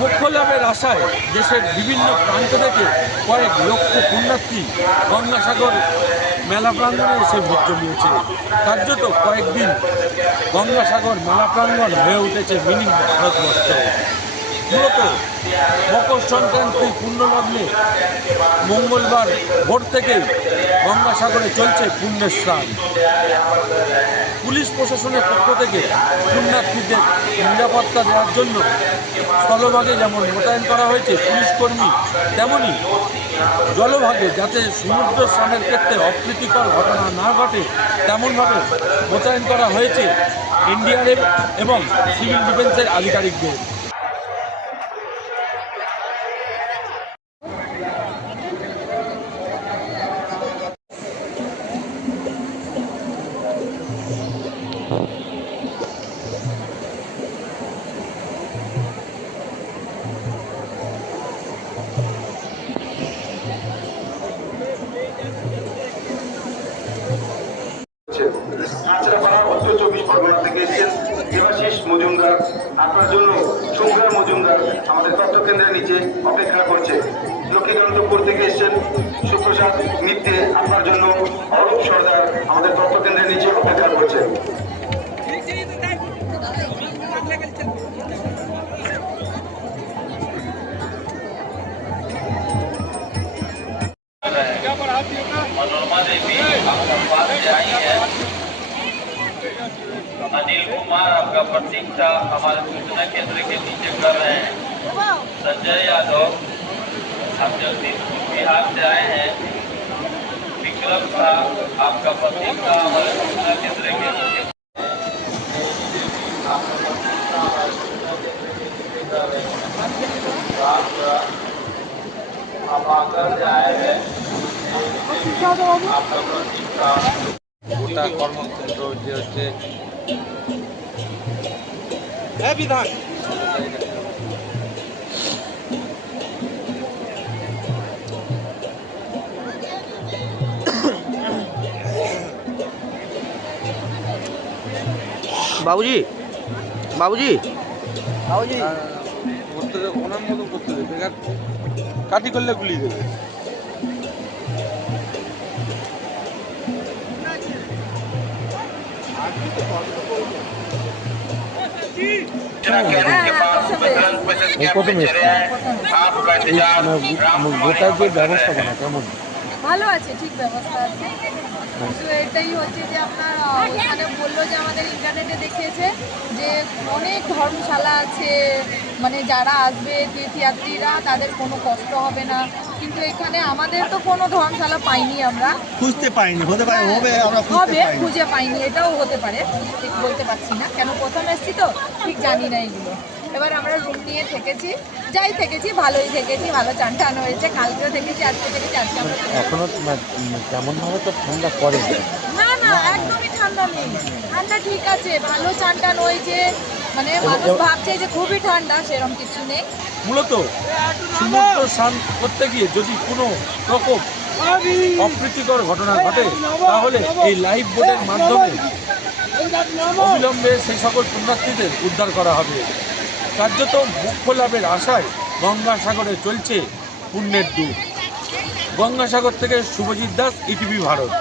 মোক্ষ লাভের আশায় দেশের বিভিন্ন প্রান্ত থেকে কয়েক লক্ষ পুণ্যার্থী গঙ্গাসাগর মেলা প্রাঙ্গণে এসে ভোট জমিয়েছে কার্যত কয়েকদিন গঙ্গাসাগর মেলা প্রাঙ্গণ হয়ে উঠেছে মিনি ভারতবর্ষ। মূলত মকর সংক্রান্তির পুণ্যলগ্নে মঙ্গলবার ভোর থেকেই গঙ্গাসাগরে চলছে পুণ্যের স্নান পুলিশ প্রশাসনের পক্ষ থেকে পুণ্যার্থীদের নিরাপত্তা দেওয়ার জন্য স্থলভাগে যেমন মোতায়েন করা হয়েছে পুলিশ কর্মী তেমনই জলভাগে যাতে সমুদ্র স্নানের ক্ষেত্রে অপ্রীতিকর ঘটনা না ঘটে, তেমনভাবে মোতায়েন করা হয়েছে এনডিআরএফ এবং সিভিল ডিফেন্সের আধিকারিকদের। আপনার জন্য সংগ্রাম মজুমদার আমাদের তথ্য কেন্দ্রের নিচে অপেক্ষা করছে লক্ষ্মীকান্তপুর থেকে এসেছেন সুপ্রসাদ মিত্রে আপনার জন্য অরূপ সর্দার আমাদের তথ্য কেন্দ্রের নিচে অপেক্ষা করছে मनोरमा देवी अनिल कुमार आपका प्रतीक्षा हमारे सूचना केंद्र के नीचे कर रहे हैं संजय यादव आप जगदीशपुर बिहार से आए हैं विक्रम शाह आपका प्रतीक्षा हमारे सूचना केंद्र के नीचे आप आकर से आए हैं आपका प्रतीक्षा গোটা কর্মক্ষেত্র যে হচ্ছে বাবুজি বাবুজি। বাবুজি। করতে দেবে, ওনার মতো করতে দেবে কাটি করলে গুলি দেবে। গোটার যে ব্যবস্থাপনা কেমন ভালো আছে ঠিক ব্যবস্থা আছে। এটাই হচ্ছে যে আপনার মানে ইন্টারনেটে দেখিয়েছে যে অনেক ধর্মশালা আছে মানে যারা আসবে তীর্থযাত্রীরা তাদের কোনো কষ্ট হবে না। কিন্তু এখানে আমাদের তো কোনো ধর্মশালা পাইনি আমরা। খুঁজতে পাইনি হতে পারে হবে আমরা হবে পাইনি। খুঁজে পাইনি এটাও হতে পারে ঠিক বলতে পারছি না। কেন প্রথম এসেছি তো ঠিক জানি না এগুলো। এবার আমরা রুম নিয়ে থেকেছি যাই থেকেছি ভালোই থেকেছি ভালো চান টান হয়েছে কালকেও থেকেছি আজকে থেকেছি আজকে আমরা এখনও কেমন ভাবে তো ঠান্ডা করে না না একদমই ঠান্ডা ঠিক আছে, ভালো চান টান হয়েছে মানে মানুষ ভাবছে যে খুবই ঠান্ডা সেরকম কিছু নেই। মূলত সমুদ্র স্নান করতে গিয়ে যদি কোনো রকম অপ্রীতিকর ঘটনা ঘটে, তাহলে এই লাইফ বোটের মাধ্যমে অবিলম্বে সেই সকল পুণ্যার্থীদের উদ্ধার করা হবে। কার্যত মুখ্য লাভের আশায় গঙ্গাসাগরে চলছে পুণ্যের ডুব। গঙ্গাসাগর থেকে শুভজিৎ দাস ইটিভি ভারত।